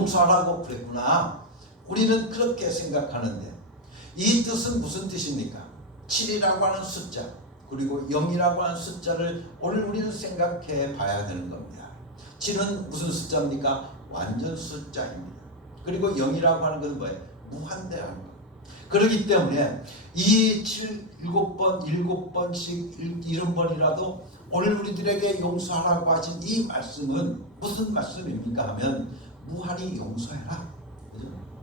용서하라고 그랬구나. 우리는 그렇게 생각하는데 이 뜻은 무슨 뜻입니까? 7이라고 하는 숫자 그리고 0이라고 하는 숫자를 오늘 우리는 생각해 봐야 되는 겁니다. 7은 무슨 숫자입니까? 완전 숫자입니다. 그리고 0이라고 하는 것은 뭐예요? 무한대라는 것. 그렇기 때문에 이 7번 7번씩 70번이라도 오늘 우리들에게 용서하라고 하신 이 말씀은 무슨 말씀입니까 하면 무한히 용서해라.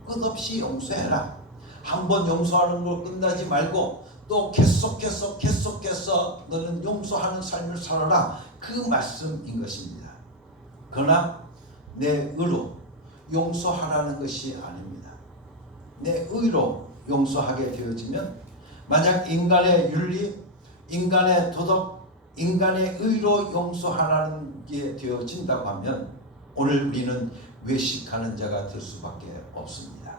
끝없이 용서해라. 한번 용서하는 걸 끝나지 말고 또 계속해서 너는 용서하는 삶을 살아라. 그 말씀인 것입니다. 그러나 내 의로 용서하라는 것이 아닙니다. 내 의로 용서하게 되어지면 만약 인간의 윤리, 인간의 도덕, 인간의 의로 용서하라는 게 되어진다고 하면 오늘 우리는 외식하는 자가 될 수밖에 없습니다.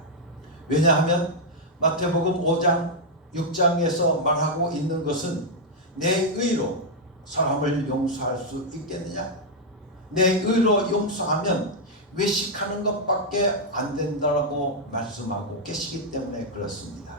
왜냐하면 마태복음 5장 6장에서 말하고 있는 것은 내 의로 사람을 용서할 수 있겠느냐? 내 의로 용서하면 외식하는 것밖에 안 된다고 말씀하고 계시기 때문에 그렇습니다.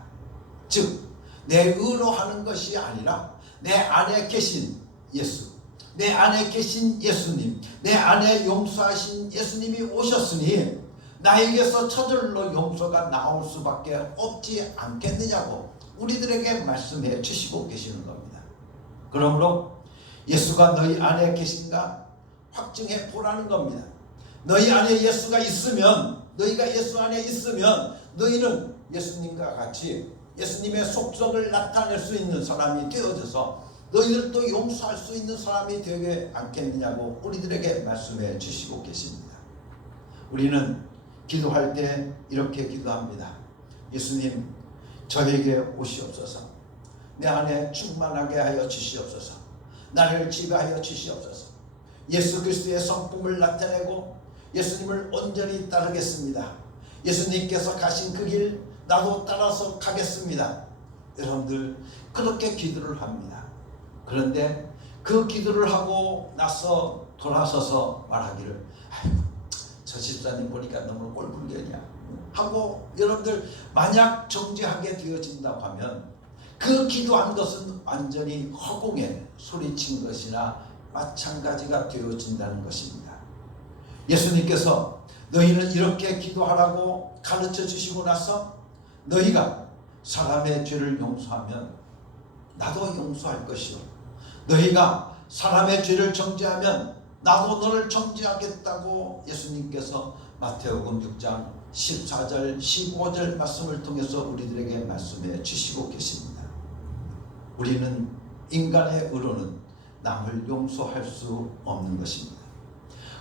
즉 내 의로 하는 것이 아니라 내 안에 계신 예수, 내 안에 계신 예수님, 내 안에 용서하신 예수님이 오셨으니 나에게서 저절로 용서가 나올 수밖에 없지 않겠느냐고 우리들에게 말씀해 주시고 계시는 겁니다. 그러므로 예수가 너희 안에 계신가 확증해 보라는 겁니다. 너희 안에 예수가 있으면, 너희가 예수 안에 있으면 너희는 예수님과 같이 예수님의 속성을 나타낼 수 있는 사람이 되어져서 너희들도 용서할 수 있는 사람이 되지 않겠느냐고 우리들에게 말씀해 주시고 계십니다. 우리는 기도할 때 이렇게 기도합니다. 예수님, 저에게 오시옵소서. 내 안에 충만하게 하여 주시옵소서. 나를 지배하여 주시옵소서. 예수 그리스도의 성품을 나타내고 예수님을 온전히 따르겠습니다. 예수님께서 가신 그 길 나도 따라서 가겠습니다. 여러분들 그렇게 기도를 합니다. 그런데 그 기도를 하고 나서 돌아서서 말하기를 아이고 저 집사님 보니까 너무 꼴불견이야 하고 여러분들 만약 정죄하게 되어진다고 하면 그 기도한 것은 완전히 허공에 소리친 것이나 마찬가지가 되어진다는 것입니다. 예수님께서 너희는 이렇게 기도하라고 가르쳐 주시고 나서 너희가 사람의 죄를 용서하면 나도 용서할 것이요 너희가 사람의 죄를 정죄하면 나도 너를 정죄하겠다고 예수님께서 마태복음 6장 14절 15절 말씀을 통해서 우리들에게 말씀해 주시고 계십니다. 우리는 인간의 의로는 남을 용서할 수 없는 것입니다.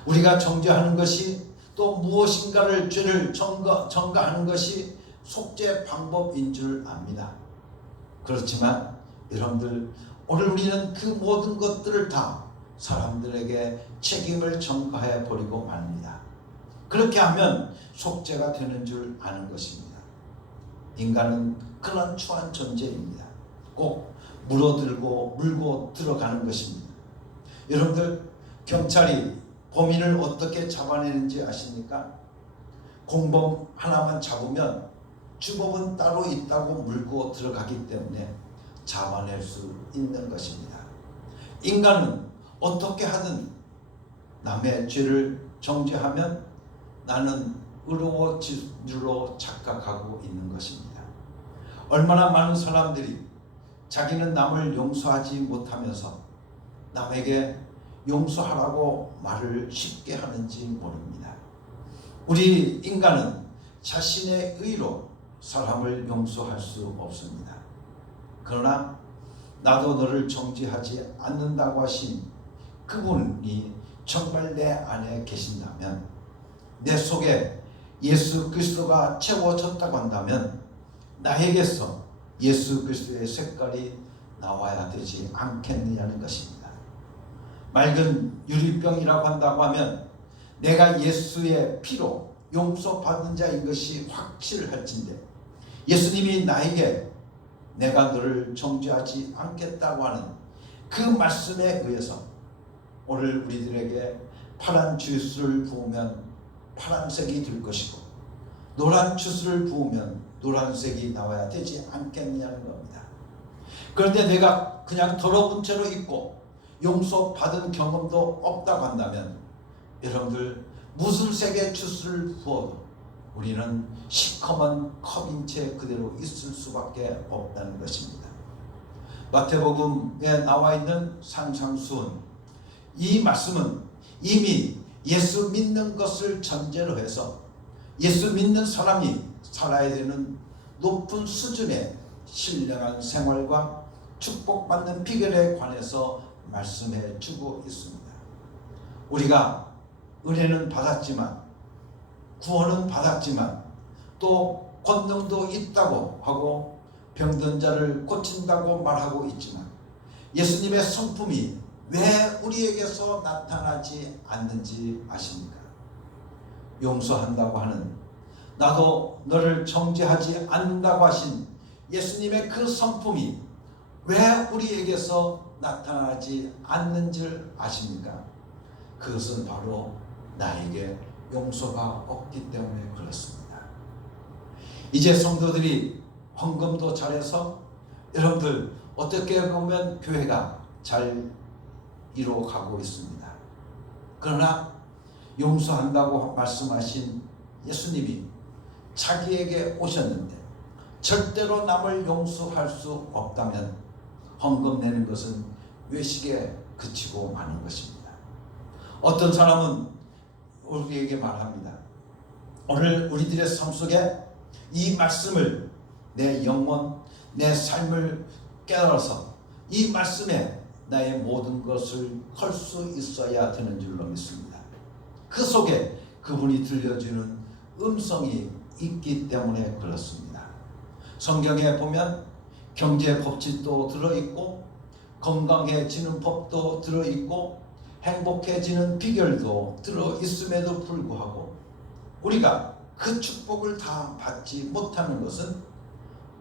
우리가 정죄하는 것이 또 무엇인가를 죄를 전가하는 것이 속죄 방법인 줄 압니다. 그렇지만 여러분들 오늘 우리는 그 모든 것들을 다 사람들에게 책임을 전가해 버리고 맙니다. 그렇게 하면 속죄가 되는 줄 아는 것입니다. 인간은 그런 추한 존재입니다. 꼭 물고 들어가는 것입니다. 여러분들 경찰이 범인을 어떻게 잡아내는지 아십니까? 공범 하나만 잡으면 주범은 따로 있다고 물고 들어가기 때문에 잡아낼 수 있는 것입니다. 인간은 어떻게 하든 남의 죄를 정죄하면 나는 의로워질 줄로 착각하고 있는 것입니다. 얼마나 많은 사람들이 자기는 남을 용서하지 못하면서 남에게 용서하라고 말을 쉽게 하는지 모릅니다. 우리 인간은 자신의 의로 사람을 용서할 수 없습니다. 그러나 나도 너를 정죄하지 않는다고 하신 그분이 정말 내 안에 계신다면, 내 속에 예수 그리스도가 채워졌다고 한다면 나에게서 예수 그리스도의 색깔이 나와야 되지 않겠느냐는 것입니다. 맑은 유리병이라고 한다고 하면 내가 예수의 피로 용서받은 자인 것이 확실할진데, 예수님이 나에게 내가 너를 정죄하지 않겠다고 하는 그 말씀에 의해서 오늘 우리들에게 파란 주스를 부으면 파란색이 될 것이고 노란 주스를 부으면 노란색이 나와야 되지 않겠느냐는 겁니다. 그런데 내가 그냥 더러운 채로 있고 용서받은 경험도 없다고 한다면 여러분들 무슨 색의 주스를 부어도 우리는 시커먼 컵인 채 그대로 있을 수밖에 없다는 것입니다. 마태복음에 나와 있는 산상수훈, 이 말씀은 이미 예수 믿는 것을 전제로 해서 예수 믿는 사람이 살아야 되는 높은 수준의 신령한 생활과 축복받는 비결에 관해서 말씀해 주고 있습니다. 우리가 은혜는 받았지만 구원은 받았지만 또 권능도 있다고 하고 병든 자를 고친다고 말하고 있지만 예수님의 성품이 왜 우리에게서 나타나지 않는지 아십니까? 용서한다고 하는, 나도 너를 정죄하지 않는다고 하신 예수님의 그 성품이 왜 우리에게서 나타나지 않는 줄 아십니까? 그것은 바로 나에게 용서가 없기 때문에 그렇습니다. 이제 성도들이 헌금도 잘해서 여러분들 어떻게 보면 교회가 잘 이루어가고 있습니다. 그러나 용서한다고 말씀하신 예수님이 자기에게 오셨는데 절대로 남을 용서할 수 없다면 헌금 내는 것은 외식에 그치고 마는 것입니다. 어떤 사람은 우리에게 말합니다. 오늘 우리들의 삶 속에 이 말씀을 내 영혼, 내 삶을 깨달아서 이 말씀에 나의 모든 것을 걸 수 있어야 되는 줄로 믿습니다. 그 속에 그분이 들려주는 음성이 있기 때문에 그렇습니다. 성경에 보면 경제 법칙도 들어있고 건강해지는 법도 들어있고 행복해지는 비결도 들어있음에도 불구하고 우리가 그 축복을 다 받지 못하는 것은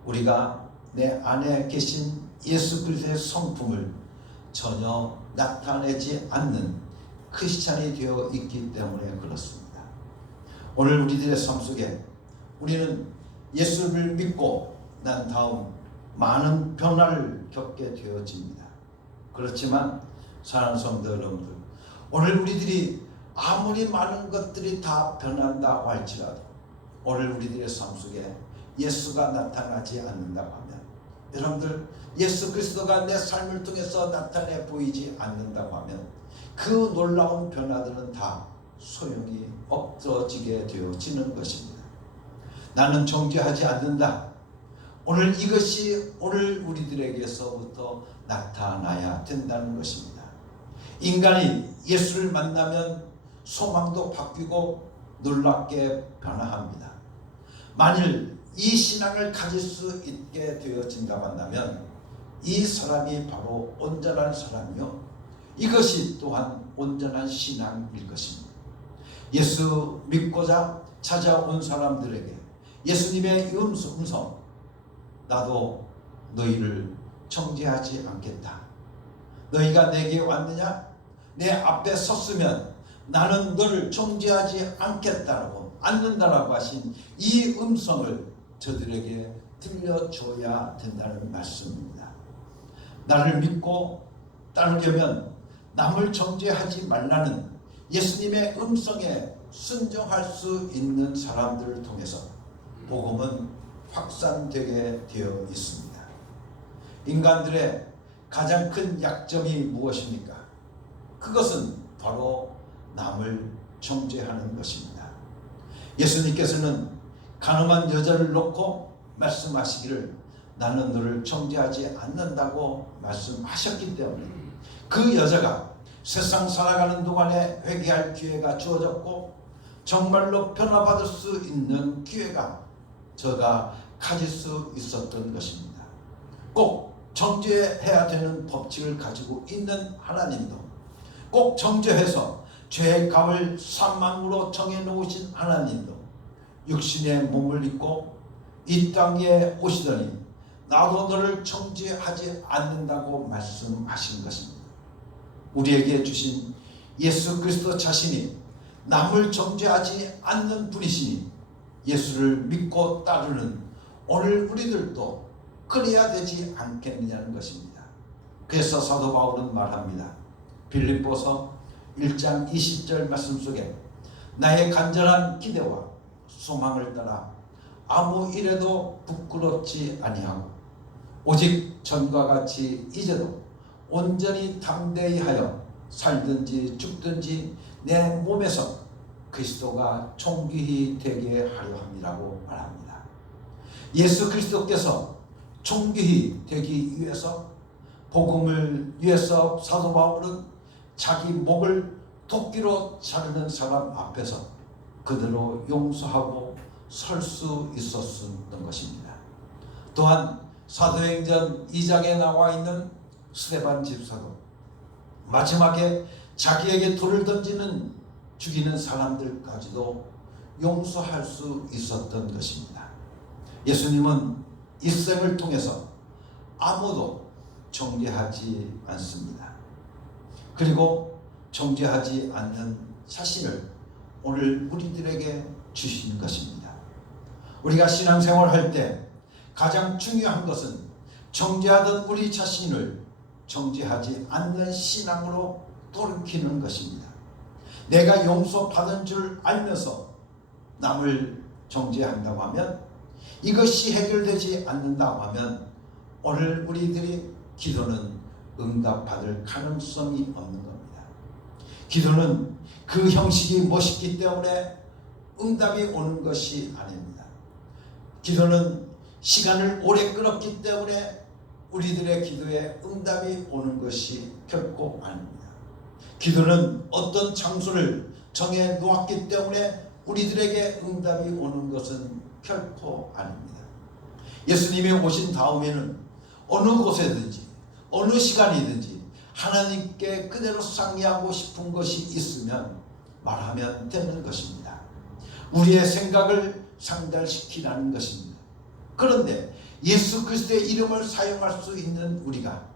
우리가 내 안에 계신 예수 그리스도의 성품을 전혀 나타내지 않는 크리스찬이 되어 있기 때문에 그렇습니다. 오늘 우리들의 삶 속에 우리는 예수를 믿고 난 다음 많은 변화를 겪게 되어집니다. 그렇지만 사랑하는 성도 여러분들, 오늘 우리들이 아무리 많은 것들이 다 변한다고 할지라도 오늘 우리들의 삶 속에 예수가 나타나지 않는다고 하면, 여러분들 예수 그리스도가 내 삶을 통해서 나타내 보이지 않는다고 하면 그 놀라운 변화들은 다 소용이 없어지게 되어지는 것입니다. 나는 정죄하지 않는다. 오늘 이것이 오늘 우리들에게서부터 나타나야 된다는 것입니다. 인간이 예수를 만나면 소망도 바뀌고 놀랍게 변화합니다. 만일 이 신앙을 가질 수 있게 되어진다고 한다면 이 사람이 바로 온전한 사람이요, 이것이 또한 온전한 신앙일 것입니다. 예수 믿고자 찾아온 사람들에게 예수님의 음성, 나도 너희를 정죄하지 않겠다. 너희가 내게 왔느냐? 내 앞에 섰으면 나는 너를 정죄하지 않는다라고 하신 이 음성을 저들에게 들려줘야 된다는 말씀입니다. 나를 믿고 따르려면 남을 정죄하지 말라는 예수님의 음성에 순종할 수 있는 사람들을 통해서 복음은 확산되게 되어 있습니다. 인간들의 가장 큰 약점이 무엇입니까? 그것은 바로 남을 정죄하는 것입니다. 예수님께서는 가늠한 여자를 놓고 말씀하시기를 나는 너를 정죄하지 않는다고 말씀하셨기 때문에 그 여자가 세상 살아가는 동안에 회개할 기회가 주어졌고 정말로 변화받을 수 있는 기회가 저가 가질 수 있었던 것입니다. 꼭 정죄해야 되는 법칙을 가지고 있는 하나님도, 꼭 정죄해서 죄의 값을 산망으로 정해놓으신 하나님도 육신의 몸을 입고 이 땅에 오시더니 나도 너를 정죄하지 않는다고 말씀하신 것입니다. 우리에게 주신 예수 그리스도 자신이 남을 정죄하지 않는 분이시니 예수를 믿고 따르는 오늘 우리들도 그래야 되지 않겠느냐는 것입니다. 그래서 사도 바울은 말합니다. 빌립보서 1장 20절 말씀 속에 나의 간절한 기대와 소망을 따라 아무 일에도 부끄럽지 아니하고 오직 전과 같이 이제도 온전히 담대히 하여 살든지 죽든지 내 몸에서 그리스도가 존귀히 되게 하려 함이라고 말합니다. 예수 그리스도께서 존귀히 되기 위해서 복음을 위해서 사도 바울은 자기 목을 도끼로 자르는 사람 앞에서 그대로 용서하고 설 수 있었던 것입니다. 또한 사도행전 2장에 나와 있는 스데반 집사도 마지막에 자기에게 돌을 던지는 죽이는 사람들까지도 용서할 수 있었던 것입니다. 예수님은 이 생을 통해서 아무도 정죄하지 않습니다. 그리고 정죄하지 않는 자신을 오늘 우리들에게 주신 것입니다. 우리가 신앙생활을 할 때 가장 중요한 것은 정죄하던 우리 자신을 정죄하지 않는 신앙으로 돌이키는 것입니다. 내가 용서받은 줄 알면서 남을 정죄한다고 하면, 이것이 해결되지 않는다고 하면 오늘 우리들이 기도는 응답받을 가능성이 없는 겁니다. 기도는 그 형식이 멋있기 때문에 응답이 오는 것이 아닙니다. 기도는 시간을 오래 끌었기 때문에 우리들의 기도에 응답이 오는 것이 결코 아닙니다. 기도는 어떤 장소를 정해 놓았기 때문에 우리들에게 응답이 오는 것은 결코 아닙니다. 예수님이 오신 다음에는 어느 곳에든지 어느 시간이든지 하나님께 그대로 상의하고 싶은 것이 있으면 말하면 되는 것입니다. 우리의 생각을 상달시키라는 것입니다. 그런데 예수 그리스도의 이름을 사용할 수 있는 우리가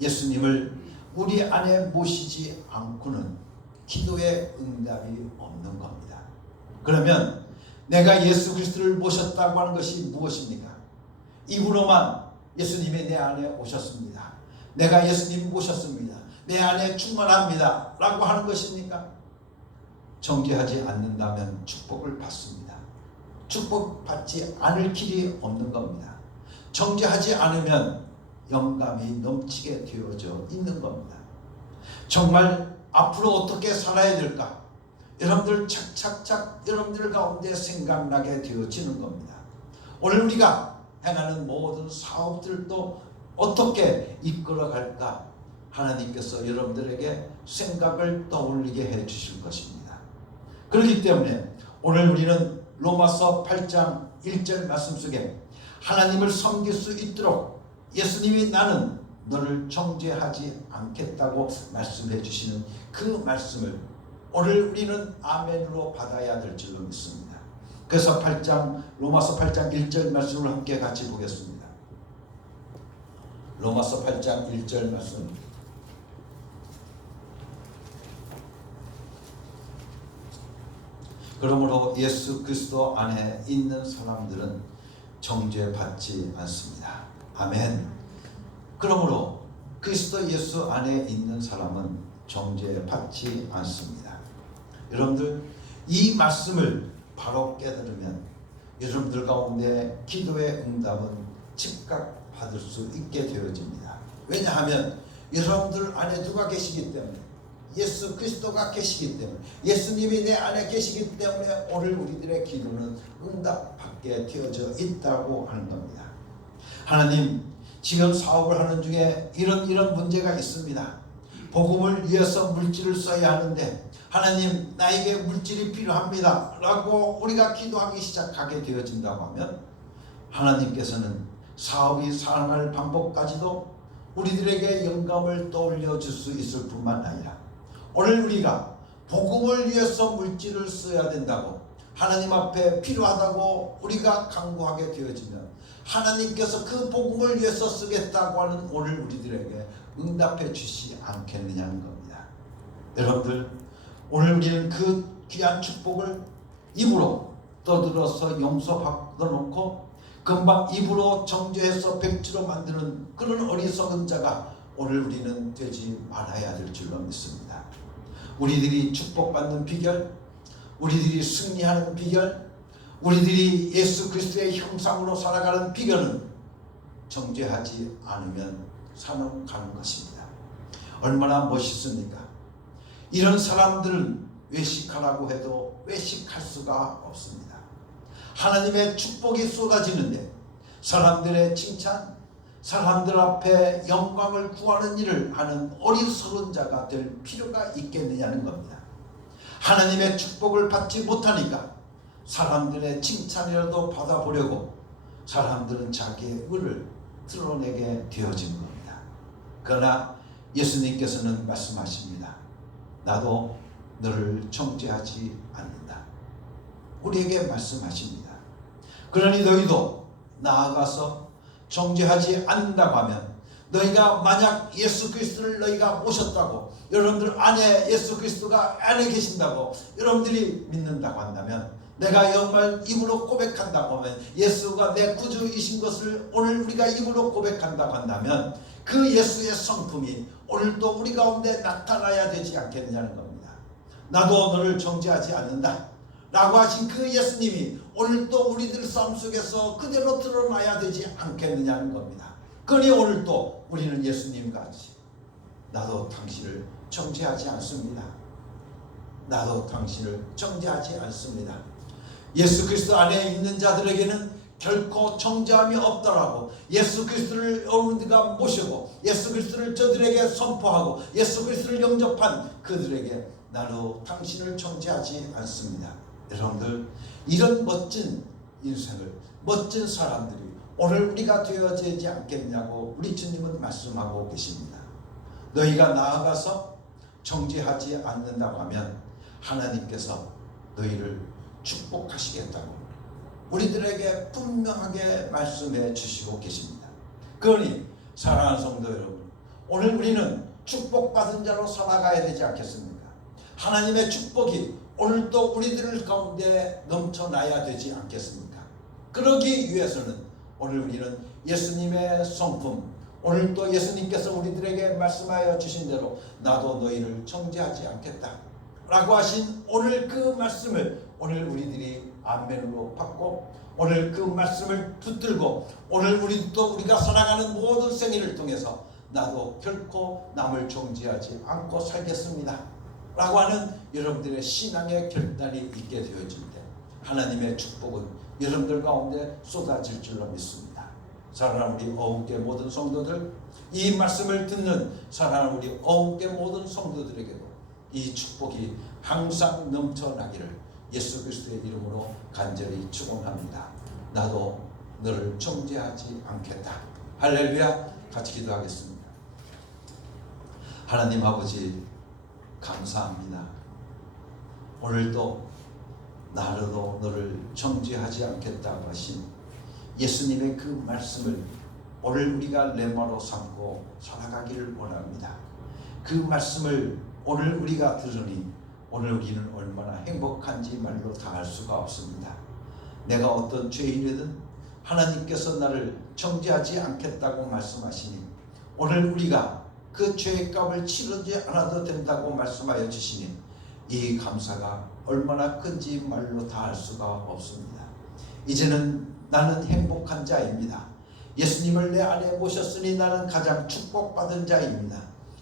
예수님을 우리 안에 모시지 않고는 기도에 응답이 없는 겁니다. 그러면 내가 예수 그리스도를 모셨다고 하는 것이 무엇입니까? 입으로만 예수님이 내 안에 오셨습니다, 내가 예수님 모셨습니다, 내 안에 충만합니다 라고 하는 것입니까? 정죄하지 않는다면 축복을 받습니다. 축복받지 않을 길이 없는 겁니다. 정죄하지 않으면 영감이 넘치게 되어져 있는 겁니다. 정말 앞으로 어떻게 살아야 될까? 여러분들 착착착 여러분들 가운데 생각나게 되어지는 겁니다. 오늘 우리가 행하는 모든 사업들도 어떻게 이끌어갈까? 하나님께서 여러분들에게 생각을 떠올리게 해 주실 것입니다. 그렇기 때문에 오늘 우리는 로마서 8장 1절 말씀 속에 하나님을 섬길 수 있도록 예수님이 나는 너를 정죄하지 않겠다고 말씀해 주시는 그 말씀을 오늘 우리는 아멘으로 받아야 될 줄로 믿습니다. 그래서 로마서 8장 1절 말씀을 함께 같이 보겠습니다. 로마서 8장 1절 말씀. 그러므로 예수 그리스도 안에 있는 사람들은 정죄받지 않습니다. 아멘. 그러므로 그리스도 예수 안에 있는 사람은 정죄받지 않습니다. 여러분들 이 말씀을 바로 깨달으면 여러분들 가운데 기도의 응답은 즉각 받을 수 있게 되어집니다. 왜냐하면 여러분들 안에 누가 계시기 때문에, 예수 그리스도가 계시기 때문에, 예수님이 내 안에 계시기 때문에 오늘 우리들의 기도는 응답받게 되어져 있다고 하는 겁니다. 하나님, 지금 사업을 하는 중에 이런 문제가 있습니다. 복음을 위해서 물질을 써야 하는데 하나님, 나에게 물질이 필요합니다 라고 우리가 기도하기 시작하게 되어진다고 하면 하나님께서는 사업이 살아날 방법까지도 우리들에게 영감을 떠올려 줄 수 있을 뿐만 아니라 오늘 우리가 복음을 위해서 물질을 써야 된다고 하나님 앞에 필요하다고 우리가 간구하게 되어지면 하나님께서 그 복음을 위해서 쓰겠다고 하는 오늘 우리들에게 응답해 주시지 않겠느냐는 겁니다. 여러분들, 오늘 우리는 그 귀한 축복을 입으로 떠들어서 용서받아놓고 금방 입으로 정죄해서 백지로 만드는 그런 어리석은 자가 오늘 우리는 되지 말아야 될 줄로 믿습니다. 우리들이 축복받는 비결, 우리들이 승리하는 비결, 우리들이 예수 그리스도의 형상으로 살아가는 비결은 정죄하지 않으면 살아가는 것입니다. 얼마나 멋있습니까? 이런 사람들은 외식하라고 해도 외식할 수가 없습니다. 하나님의 축복이 쏟아지는데 사람들의 칭찬, 사람들 앞에 영광을 구하는 일을 하는 어리석은 자가 될 필요가 있겠느냐는 겁니다. 하나님의 축복을 받지 못하니까 사람들의 칭찬이라도 받아보려고 사람들은 자기의 의를 드러내게 되어진 겁니다. 그러나 예수님께서는 말씀하십니다. 나도 너를 정죄하지 않는다. 우리에게 말씀하십니다. 그러니 너희도 나아가서 정죄하지 않는다고 하면, 너희가 만약 예수 그리스도를 너희가 모셨다고, 여러분들 안에 예수 그리스도가 안에 계신다고 여러분들이 믿는다고 한다면, 내가 정말 입으로 고백한다고 하면, 예수가 내 구주이신 것을 오늘 우리가 입으로 고백한다고 한다면, 그 예수의 성품이 오늘도 우리 가운데 나타나야 되지 않겠느냐는 겁니다. 나도 너를 정죄하지 않는다 라고 하신 그 예수님이 오늘도 우리들 삶 속에서 그대로 드러나야 되지 않겠느냐는 겁니다. 그러니 오늘도 우리는 예수님같이 나도 당신을 정죄하지 않습니다. 나도 당신을 정죄하지 않습니다. 예수 그리스도 안에 있는 자들에게는 결코 정죄함이 없더라고. 예수 그리스도를 여러분들과 모시고 예수 그리스도를 저들에게 선포하고 예수 그리스도를 영접한 그들에게 나도 당신을 정죄하지 않습니다. 여러분들, 이런 멋진 인생을, 멋진 사람들이 오늘 우리가 되어지지 않겠냐고 우리 주님은 말씀하고 계십니다. 너희가 나아가서 정죄하지 않는다고 하면 하나님께서 너희를 축복하시겠다고 우리들에게 분명하게 말씀해 주시고 계십니다. 그러니 사랑하는 성도 여러분, 오늘 우리는 축복받은 자로 살아가야 되지 않겠습니까? 하나님의 축복이 오늘도 우리들 가운데 넘쳐나야 되지 않겠습니까? 그러기 위해서는 오늘 우리는 예수님의 성품, 오늘도 예수님께서 우리들에게 말씀하여 주신 대로 나도 너희를 정죄하지 않겠다 라고 하신 오늘 그 말씀을 오늘 우리들이 아멘으로 받고 오늘 그 말씀을 붙들고 오늘 우리가 살아가는 모든 생애를 통해서 나도 결코 남을 정죄하지 않고 살겠습니다 라고 하는 여러분들의 신앙의 결단이 있게 되어질 때 하나님의 축복은 여러분들 가운데 쏟아질 줄로 믿습니다. 사랑하는 우리 어흥교회 모든 성도들, 이 말씀을 듣는 사랑하는 우리 어흥교회 모든 성도들에게도 이 축복이 항상 넘쳐나기를 예수 그리스도의 이름으로 간절히 축원합니다. 나도 너를 정죄하지 않겠다. 할렐루야. 같이 기도하겠습니다. 하나님 아버지 감사합니다. 오늘도 나로도 너를 정죄하지 않겠다고 하신 예수님의 그 말씀을 오늘 우리가 레마로 삼고 살아가기를 원합니다. 그 말씀을 오늘 우리가 들으니 오늘 우리는 얼마나 행복한지 말로 다 알 수가 없습니다. 내가 어떤 죄인이든 하나님께서 나를 정죄하지 않겠다고 말씀하시니 오늘 우리가 그 죄값을 치르지 않아도 된다고 말씀하여 주시니 이 감사가 얼마나 큰지 말로 다 알 수가 없습니다. 이제는 나는 행복한 자입니다. 예수님을 내 안에 모셨으니 나는 가장 축복받은 자입니다.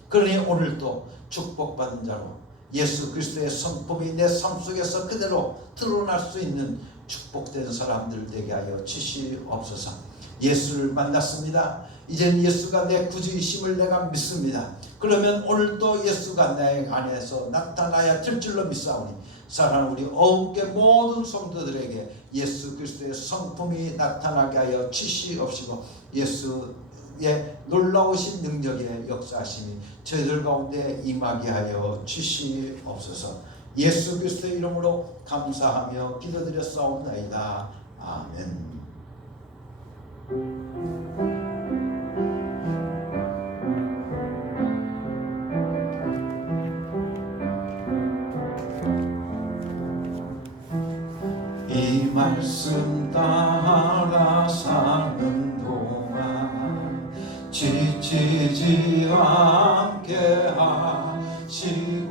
그러니 오늘도 축복받은 자로 예수 그리스도의 성품이 내 삶 속에서 그대로 드러날 수 있는 축복된 사람들 되게 하여 주시옵소서. 예수를 만났습니다. 이제는 예수가 내 구주이심을 내가 믿습니다. 그러면 오늘도 예수가 내 안에서 나타나야 될 줄로 믿사오니 사랑하는 우리 어흥교회 모든 성도들에게 예수 그리스도의 성품이 나타나게 하여 주시옵시고 예수의 놀라우신 능력의 역사하심이 저희들 가운데 임하게 하여 주시옵소서. 예수 그리스도의 이름으로 감사하며 기도드렸사옵나이다. 아멘. 말씀 따라 사는 동안 지치지 않게 하시고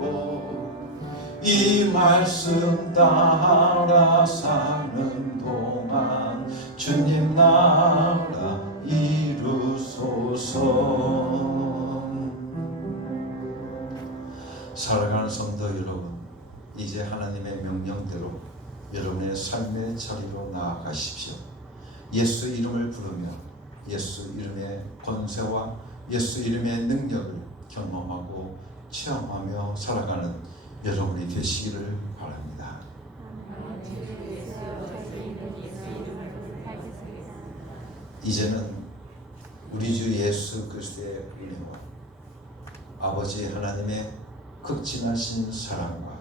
이 말씀 따라 사는 동안 주님 나라 이루소서. 살아가는 성도 여러분, 이제 하나님의 명령대로 여러분의 삶의 자리로 나아가십시오. 예수 이름을 부르며 예수 이름의 권세와 예수 이름의 능력을 경험하고 체험하며 살아가는 여러분이 되시기를 바랍니다. 이제는 우리 주 예수 그리스도의 은혜와 아버지 하나님의 극진하신 사랑과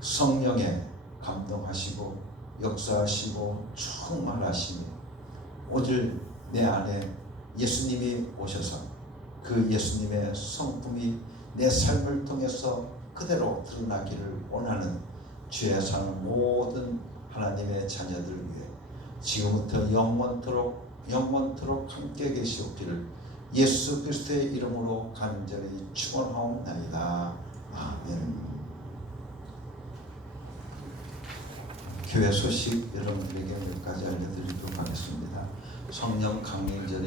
성령의 감동하시고 역사하시고 충만하시며 오늘 내 안에 예수님이 오셔서 그 예수님의 성품이 내 삶을 통해서 그대로 드러나기를 원하는 죄에 사는 모든 하나님의 자녀들 위해 지금부터 영원토록 함께 계시옵기를 예수 그리스도의 이름으로 간절히 축원하옵나이다. 아멘. 교회 소식 여러분들에게 몇 가지 알려드리도록 하겠습니다. 성령 강림절에